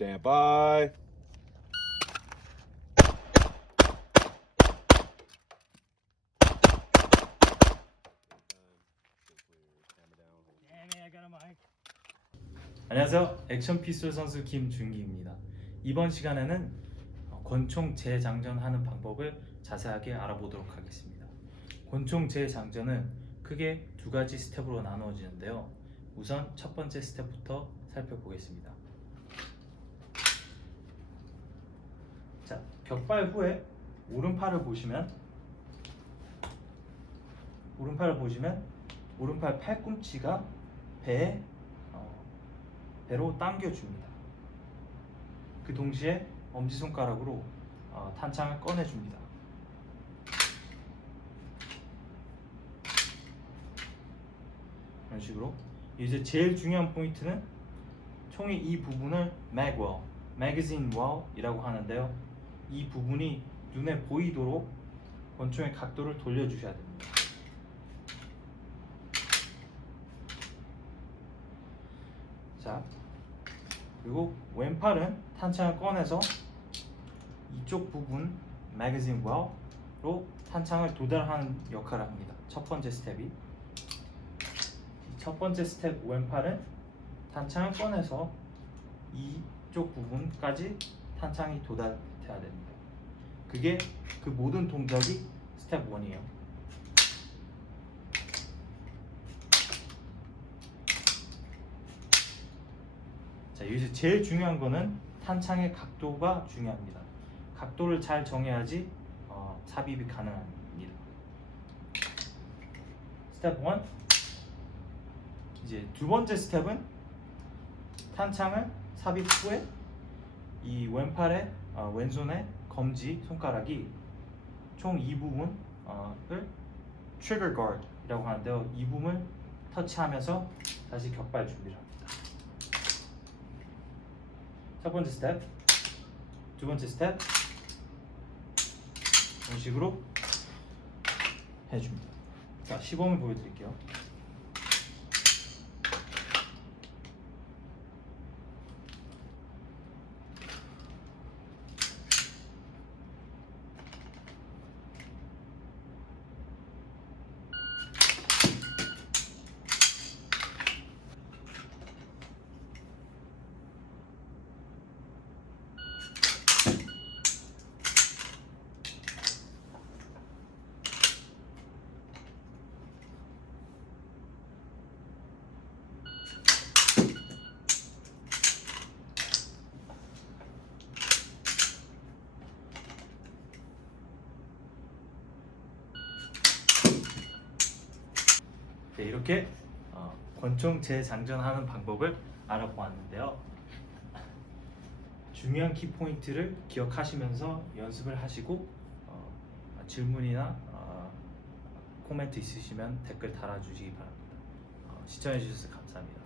Stand by. 안녕하세요. 액션 피스톨 선수 김준기입니다. 이번 시간에는 어, 권총 재장전하는 방법을 자세하게 알아보도록 하겠습니다. 권총 재장전은 크게 두 가지 스텝으로 나누어지는데요. 우선 첫 번째 스텝부터 살펴보겠습니다. 자, 격발 후에 오른팔을 보시면 오른팔을 보시면 오른팔 팔꿈치가 배에 어, 배로 당겨줍니다. 그 동시에 엄지손가락으로 어, 탄창을 꺼내줍니다. 이런 식으로 이제 제일 중요한 포인트는 총의 이 부분을 magwell, magazine well이라고 하는데요. 이 부분이 눈에 보이도록 권총의 각도를 돌려주셔야 됩니다. 자, 그리고 왼팔은 탄창을 꺼내서 이쪽 부분 매거진 웰로 탄창을 도달하는 역할을 합니다. 첫 번째 스텝이 이첫 번째 스텝 왼팔은 탄창을 꺼내서 이쪽 부분까지 탄창이 도달 돼야 됩니다. 그게 그 모든 동작이 스텝 1이에요. 자, 여기서 제일 중요한 거는 탄창의 각도가 중요합니다. 각도를 잘 정해야지 어, 삽입이 가능합니다. 스텝 1 이제 두 번째 스텝은 탄창을 삽입 후에 이 왼팔에 어, 왼손의 검지 손가락이 총 이 부분을 트리거 가드이라고 하는데요. 이 부분을 터치하면서 다시 격발 준비를 합니다. 첫 번째 스텝, 두 번째 스텝 이런 식으로 해줍니다. 자, 시범을 보여드릴게요. 네, 이렇게 어, 권총 재장전하는 방법을 알아보았는데요. 중요한 키 포인트를 기억하시면서 연습을 하시고 어, 질문이나 어, 코멘트 있으시면 댓글 달아주시기 바랍니다. 어, 시청해주셔서 감사합니다.